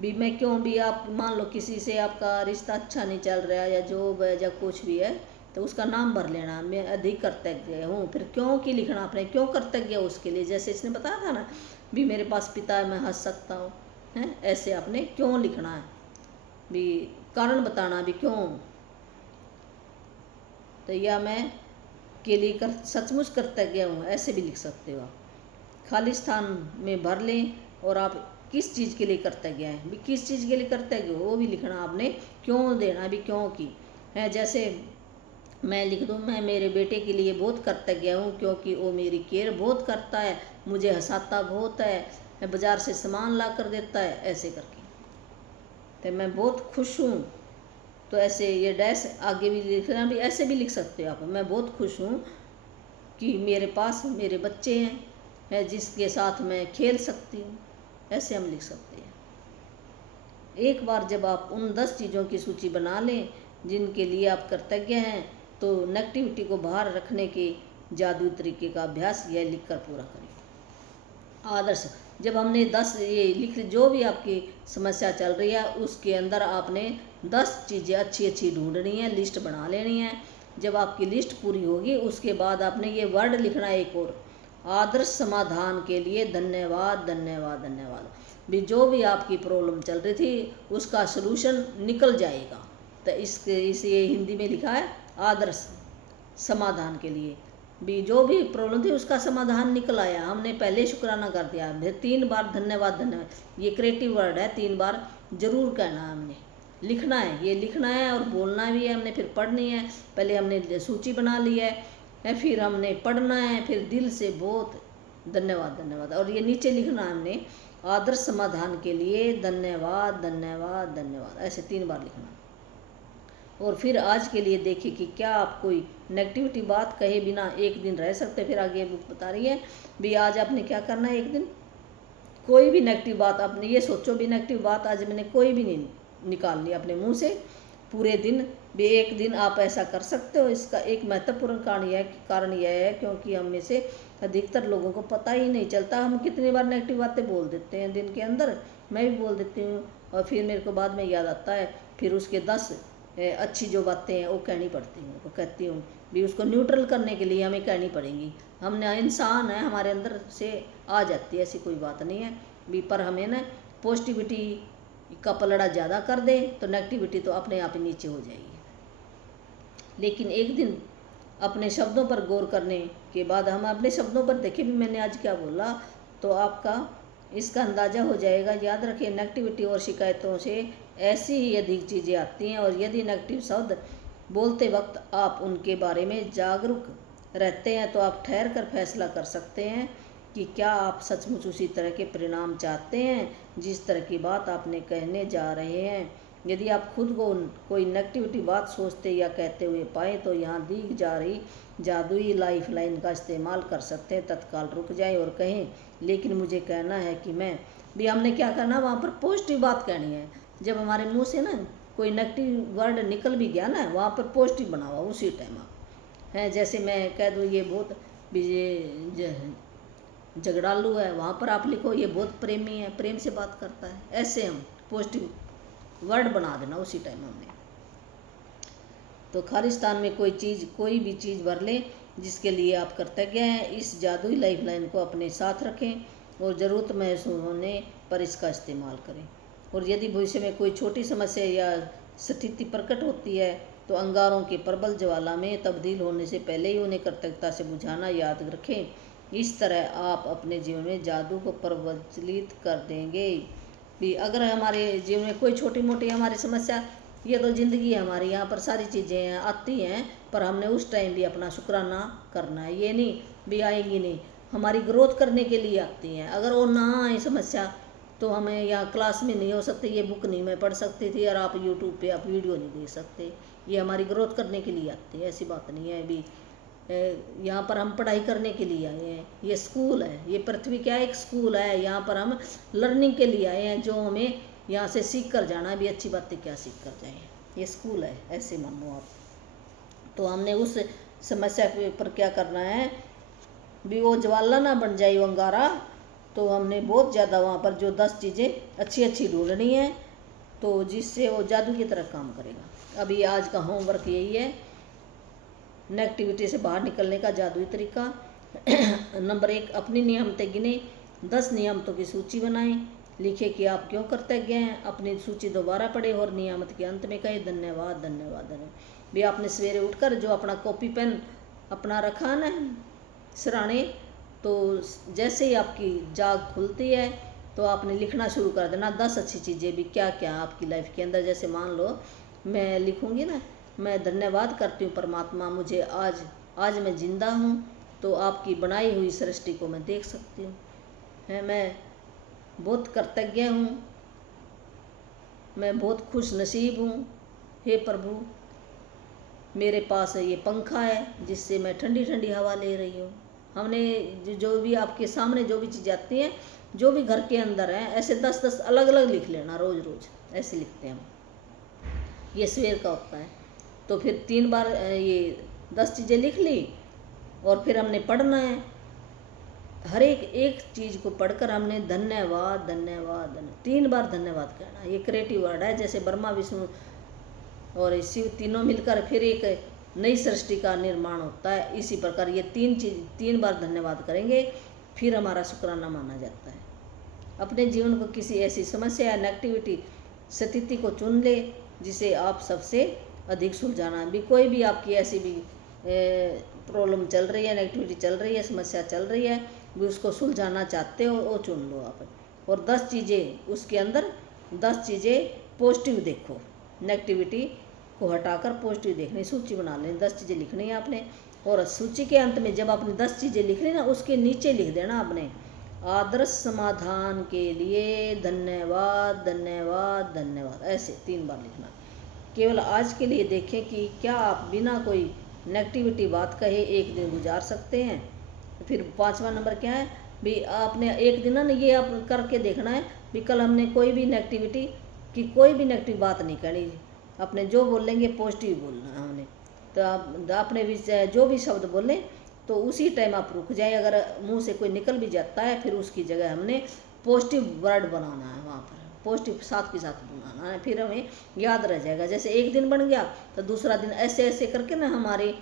भी मैं क्यों भी, आप मान लो किसी से आपका रिश्ता अच्छा नहीं चल रहा या जॉब है या कुछ भी है तो उसका नाम भर लेना, मैं अधिक कृतज्ञ हूँ। फिर क्यों की लिखना, आपने क्यों कृतज्ञ उसके लिए, जैसे इसने बताया था ना भी मेरे पास पिता है मैं हंस सकता हूँ, हैं ऐसे आपने क्यों लिखना है, भी कारण बताना भी क्यों। तो या मैं के लिए सचमुच कृतज्ञ हूँ, ऐसे भी लिख सकते हो आप। खालिस्तान में भर लें और आप किस चीज़ के लिए कृतज्ञ हैं, भी किस चीज़ के लिए कृतज्ञ हो वो भी लिखना आपने, क्यों देना भी क्यों की है। जैसे मैं लिख दूँ मैं मेरे बेटे के लिए बहुत कृतज्ञ हूँ क्योंकि वो मेरी केयर बहुत करता है, मुझे हंसाता बहुत है, बाज़ार से सामान ला कर देता है, ऐसे करके। तो मैं बहुत खुश हूँ, तो ऐसे ये डैश आगे भी लिखना, भी ऐसे भी लिख सकते हो आप। मैं बहुत खुश हूँ कि मेरे पास मेरे बच्चे हैं है जिसके साथ मैं खेल सकती हूँ, ऐसे हम लिख सकते हैं। एक बार जब आप उन 10 चीज़ों की सूची बना लें जिनके लिए आप कृतज्ञ हैं तो नेगेटिविटी को बाहर रखने के जादू तरीके का अभ्यास यह लिखकर पूरा करें। आदर्श, जब हमने 10 ये लिख, जो भी आपकी समस्या चल रही है उसके अंदर आपने 10 चीज़ें अच्छी अच्छी ढूंढनी है, लिस्ट बना लेनी है। जब आपकी लिस्ट पूरी होगी उसके बाद आपने ये वर्ड लिखना है एक और, आदर्श समाधान के लिए धन्यवाद धन्यवाद धन्यवाद। भी जो भी आपकी प्रॉब्लम चल रही थी उसका सलूशन निकल जाएगा। तो इसे हिंदी में लिखा है आदर्श समाधान के लिए, भी जो भी प्रॉब्लम थी उसका समाधान निकल आया, हमने पहले शुक्राना कर दिया। फिर 3 बार धन्यवाद धन्यवाद, ये क्रिएटिव वर्ड है, 3 बार जरूर कहना हमने, लिखना है, ये लिखना है और बोलना भी है, हमने फिर पढ़नी है। पहले हमने सूची बना ली है, फिर हमने पढ़ना है, फिर दिल से बहुत धन्यवाद धन्यवाद, और ये नीचे लिखना है हमने आदर्श समाधान के लिए धन्यवाद धन्यवाद धन्यवाद, ऐसे 3 बार लिखना। और फिर आज के लिए देखिए कि क्या आप कोई नेगेटिविटी बात कहे बिना एक दिन रह सकते। फिर आगे बुक बता रही है भी आज आपने क्या करना है, एक दिन कोई भी नेगेटिव बात, आपने ये सोचो भी नेगेटिव बात आज मैंने कोई भी नहीं निकालनी अपने मुंह से पूरे दिन। भी एक दिन आप ऐसा कर सकते हो। इसका एक महत्वपूर्ण कारण यह है क्योंकि हम में से अधिकतर लोगों को पता ही नहीं चलता हम कितनी बार नेगेटिव बातें बोल देते हैं दिन के अंदर। मैं भी बोल देती हूँ और फिर मेरे को बाद में याद आता है, फिर उसके 10 अच्छी जो बातें हैं वो कहनी पड़ती हैं, वो कहती हूँ भी उसको न्यूट्रल करने के लिए हमें कहनी पड़ेंगी। हमने इंसान है, हमारे अंदर से आ जाती है, ऐसी कोई बात नहीं है भी। पर हमें ना पॉजिटिविटी का पलड़ा ज़्यादा कर दें तो नेगेटिविटी तो अपने आप ही नीचे हो जाएगी। लेकिन एक दिन अपने शब्दों पर गौर करने के बाद हम अपने शब्दों पर देखें भी मैंने आज क्या बोला, तो आपका इसका अंदाज़ा हो जाएगा। याद रखिए नेगेटिविटी और शिकायतों से ऐसी ही अधिक चीज़ें आती हैं, और यदि नेगेटिव शब्द बोलते वक्त आप उनके बारे में जागरूक रहते हैं तो आप ठहर कर फैसला कर सकते हैं कि क्या आप सचमुच उसी तरह के परिणाम चाहते हैं जिस तरह की बात आपने कहने जा रहे हैं। यदि आप खुद को कोई नेगेटिविटी बात सोचते या कहते हुए पाएँ तो यहाँ दी जा रही जादुई लाइफ लाइन का इस्तेमाल कर सकते हैं। तत्काल रुक जाएं और कहें लेकिन मुझे कहना है कि मैं भी। हमने क्या करना, वहाँ पर पॉजिटिव बात कहनी है। जब हमारे मुंह से ना कोई नेगेटिव वर्ड निकल भी गया ना, वहाँ पर पॉजिटिव बनाओ उसी टाइम आप हैं। जैसे मैं कह दूँ ये बहुत झगड़ालू है, वहाँ पर आप लिखो ये बहुत प्रेमी है, प्रेम से बात करता है। ऐसे हम पॉजिटिव वर्ड बना देना उसी टाइम हमने। तो खालिस्तान में कोई भी चीज़ भर लें जिसके लिए आप कृतज्ञ हैं। इस जादुई लाइफलाइन को अपने साथ रखें और ज़रूरत महसूस होने पर इसका इस्तेमाल करें। और यदि भविष्य में कोई छोटी समस्या या स्थिति प्रकट होती है तो अंगारों के प्रबल ज्वाला में तब्दील होने से पहले ही उन्हें कर्तव्यता से बुझाना याद रखें। इस तरह आप अपने जीवन में जादू को प्रज्वलित कर देंगे। भी अगर हमारे जीवन में कोई छोटी मोटी हमारी समस्या, ये तो ज़िंदगी है हमारी, यहाँ पर सारी चीज़ें आती हैं, पर हमने उस टाइम भी अपना शुक्राना करना है। ये नहीं भी आएंगी नहीं, हमारी ग्रोथ करने के लिए आती हैं। अगर वो ना आए समस्या तो हमें यहाँ क्लास में नहीं हो सकते, ये बुक नहीं मैं पढ़ सकती थी, और आप यूट्यूब पे आप वीडियो नहीं देख सकते। ये हमारी ग्रोथ करने के लिए आती है, ऐसी बात नहीं है। अभी यहाँ पर हम पढ़ाई करने के लिए आए हैं, ये स्कूल है, ये पृथ्वी क्या है, एक स्कूल है। यहाँ पर हम लर्निंग के लिए आए हैं, जो हमें यहाँ से सीख कर जाना है, भी अच्छी बातें क्या सीख कर जाएँ, ये स्कूल है, ऐसे मानो आप। तो हमने उस समस्या पर क्या करना है, भी वो ज्वाला ना बन जाए वो अंगारा। तो हमने बहुत ज़्यादा वहाँ पर जो 10 चीज़ें अच्छी अच्छी ढूंढनी है, तो जिससे वो जादू की तरह काम करेगा। अभी आज का होमवर्क यही है, नेगेटिविटी से बाहर निकलने का जादुई तरीका। नंबर 1, अपनी नियमतें गिने, 10 नियमतों की सूची बनाएं, लिखे कि आप क्यों कृतज्ञ हैं, अपनी सूची दोबारा पढ़े और नियामत के अंत में कहे धन्यवाद धन्यवाद धन्यवाद। भी आपने सवेरे उठकर जो अपना कॉपी पेन अपना रखा ना सिराने, तो जैसे ही आपकी जाग खुलती है तो आपने लिखना शुरू कर देना 10 अच्छी चीज़ें भी क्या क्या आपकी लाइफ के अंदर। जैसे मान लो मैं लिखूँगी ना, मैं धन्यवाद करती हूँ परमात्मा, मुझे आज मैं जिंदा हूँ, तो आपकी बनाई हुई सृष्टि को मैं देख सकती हूँ, है मैं बहुत कृतज्ञ हूँ, मैं बहुत खुश नसीब हूँ। हे प्रभु, मेरे पास ये पंखा है जिससे मैं ठंडी ठंडी हवा ले रही हूँ। हमने जो भी आपके सामने जो भी चीज़ आती है, जो भी घर के अंदर है, ऐसे 10-10 अलग अलग लिख लेना, रोज़ रोज़ ऐसे लिखते हैं हम। ये सवेर का होता है। तो फिर 3 बार ये 10 चीज़ें लिख ली, और फिर हमने पढ़ना है। हर एक चीज़ को पढ़कर हमने धन्यवाद धन्यवाद धन्यवाद 3 बार धन्यवाद कहना। ये क्रिएटिव वर्ड है, जैसे ब्रह्मा विष्णु और शिव तीनों मिलकर फिर एक नई सृष्टि का निर्माण होता है। इसी प्रकार ये 3 बार धन्यवाद करेंगे, फिर हमारा शुक्राना माना जाता है। अपने जीवन को किसी ऐसी समस्या या नेगेटिविटी स्थिति को चुन ले जिसे आप सबसे अधिक सुलझाना है। भी कोई भी आपकी ऐसी भी प्रॉब्लम चल रही है, नेगेटिविटी चल रही है, समस्या चल रही है, भी उसको सुलझाना चाहते हो, वो चुन लो आप। और 10 चीज़ें उसके अंदर 10 चीज़ें पॉजिटिव देखो, नेगेटिविटी को हटाकर पॉजिटिव देखने सूची बना लें। 10 चीज़ें लिखनी है आपने, और सूची के अंत में जब आपने 10 चीज़ें लिख ली ना, उसके नीचे लिख देना आपने आदर्श समाधान के लिए धन्यवाद धन्यवाद धन्यवाद, ऐसे 3 बार लिखना। केवल आज के लिए देखें कि क्या आप बिना कोई नेगेटिविटी बात कहे एक दिन गुजार सकते हैं। फिर 5वां नंबर क्या है, भी आपने एक दिन ना ये आप करके देखना है, भी कल हमने कोई भी नेगेटिविटी की कोई भी नेगेटिव बात नहीं करनी, अपने जो बोलेंगे पॉजिटिव बोलना है हमने। तो आप अपने भी जो भी शब्द बोलें तो उसी टाइम आप रुक जाए। अगर मुंह से कोई निकल भी जाता है, फिर उसकी जगह हमने पॉजिटिव वर्ड बनाना है, वहाँ पर पॉजिटिव साथ के साथ बनाना है, फिर हमें याद रह जाएगा। जैसे एक दिन बन गया तो दूसरा दिन ऐसे ऐसे करके ना हमारे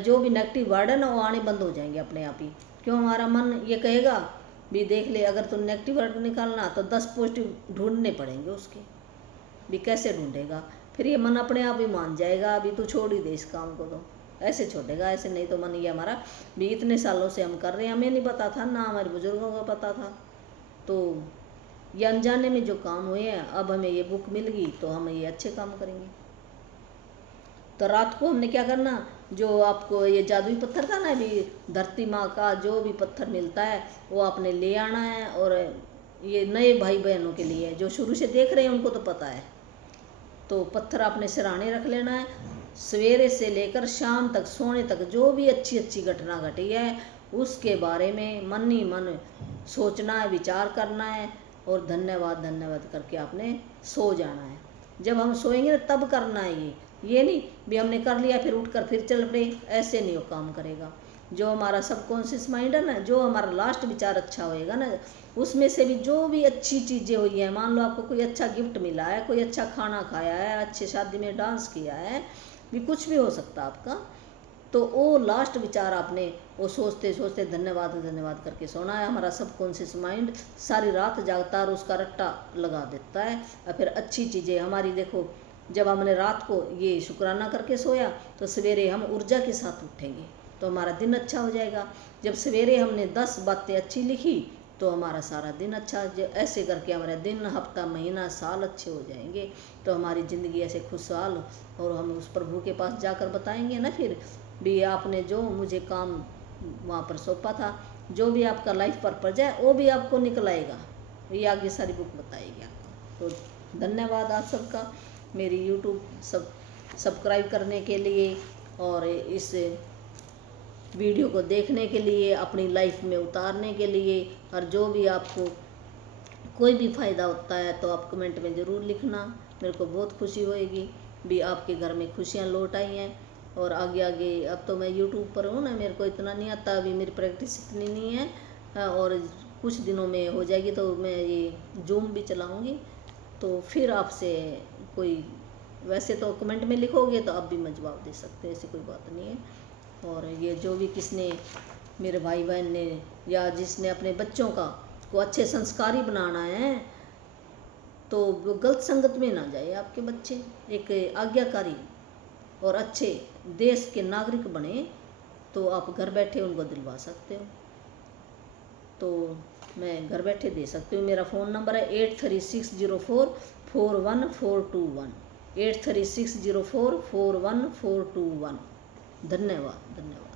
जो भी नेगेटिव वर्ड है ना, वो आने बंद हो जाएंगे अपने आप ही। क्यों, हमारा मन ये कहेगा भी देख ले, अगर तुम नेगेटिव वर्ड निकालना तो 10 पॉजिटिव ढूंढने पड़ेंगे उसके, भी कैसे ढूंढेगा। फिर ये मन अपने आप ही मान जाएगा, अभी तू छोड़ ही दे इस काम को, तो ऐसे छोड़ेगा। ऐसे नहीं तो मन ये हमारा भी इतने सालों से हम कर रहे हैं, हमें नहीं पता था ना, हमारे बुजुर्गों को पता था, तो ये अनजाने में जो काम हुए हैं, अब हमें ये बुक मिल गई तो हम ये अच्छे काम करेंगे। तो रात को हमने क्या करना, जो आपको ये जादुई पत्थर था ना, भी धरती माँ का जो भी पत्थर मिलता है वो आपने ले आना है। और ये नए भाई बहनों के लिए, जो शुरू से देख रहे हैं उनको तो पता है, तो पत्थर आपने सिराने रख लेना है। सवेरे से लेकर शाम तक सोने तक जो भी अच्छी अच्छी घटना घटी है उसके बारे में मन ही मन सोचना है, विचार करना है, और धन्यवाद धन्यवाद करके आपने सो जाना है। जब हम सोएंगे ना तब करना है ये नहीं भी हमने कर लिया फिर उठकर फिर चल पड़े, ऐसे नहीं वो काम करेगा। जो हमारा सबकॉन्शियस माइंड है ना, जो हमारा लास्ट विचार अच्छा होएगा ना, उसमें से भी जो भी अच्छी चीज़ें हुई हैं, मान लो आपको कोई अच्छा गिफ्ट मिला है, कोई अच्छा खाना खाया है, अच्छे शादी में डांस किया है, भी कुछ भी हो सकता आपका, तो वो लास्ट विचार आपने वो सोचते सोचते धन्यवाद धन्यवाद करके सोना है। हमारा सबकॉन्शियस माइंड सारी रात जागता है और उसका रट्टा लगा देता है। और फिर अच्छी चीज़ें हमारी, देखो जब हमने रात को ये शुक्राना करके सोया तो सवेरे हम ऊर्जा के साथ उठेंगे तो हमारा दिन अच्छा हो जाएगा। जब सवेरे हमने 10 बातें अच्छी लिखी तो हमारा सारा दिन अच्छा, ऐसे करके हमारा दिन, हफ्ता, महीना, साल अच्छे हो जाएंगे। तो हमारी ज़िंदगी ऐसे खुशहाल, और हम उस प्रभु के पास जाकर बताएंगे ना फिर भी आपने जो मुझे काम वहाँ पर सौंपा था, जो भी आपका लाइफ पर्पज है वो भी आपको निकल आएगा। ये आगे सारी बुक बताएगी आपको। तो धन्यवाद आप सबका मेरी यूट्यूब सब्सक्राइब करने के लिए और इस वीडियो को देखने के लिए, अपनी लाइफ में उतारने के लिए। और जो भी आपको कोई भी फ़ायदा होता है तो आप कमेंट में ज़रूर लिखना, मेरे को बहुत खुशी होएगी भी आपके घर में खुशियाँ लौट आई हैं। और आगे आगे अब तो मैं यूट्यूब पर हूँ ना, मेरे को इतना नहीं आता, अभी मेरी प्रैक्टिस इतनी नहीं है और कुछ दिनों में हो जाएगी तो मैं ये जूम भी चलाऊँगी। तो फिर आपसे कोई, वैसे तो कमेंट में लिखोगे तो आप भी मैं जवाब दे सकते हैं, ऐसी कोई बात नहीं है। और ये जो भी किसने, मेरे भाई बहन ने या जिसने अपने बच्चों को अच्छे संस्कारी बनाना है तो वो गलत संगत में ना जाए आपके बच्चे, एक आज्ञाकारी और अच्छे देश के नागरिक बने तो आप घर बैठे उनको दिलवा सकते हो। तो मैं घर बैठे दे सकती हूँ। मेरा फ़ोन नंबर है 8360441421, 8360441421। धन्यवाद धन्यवाद।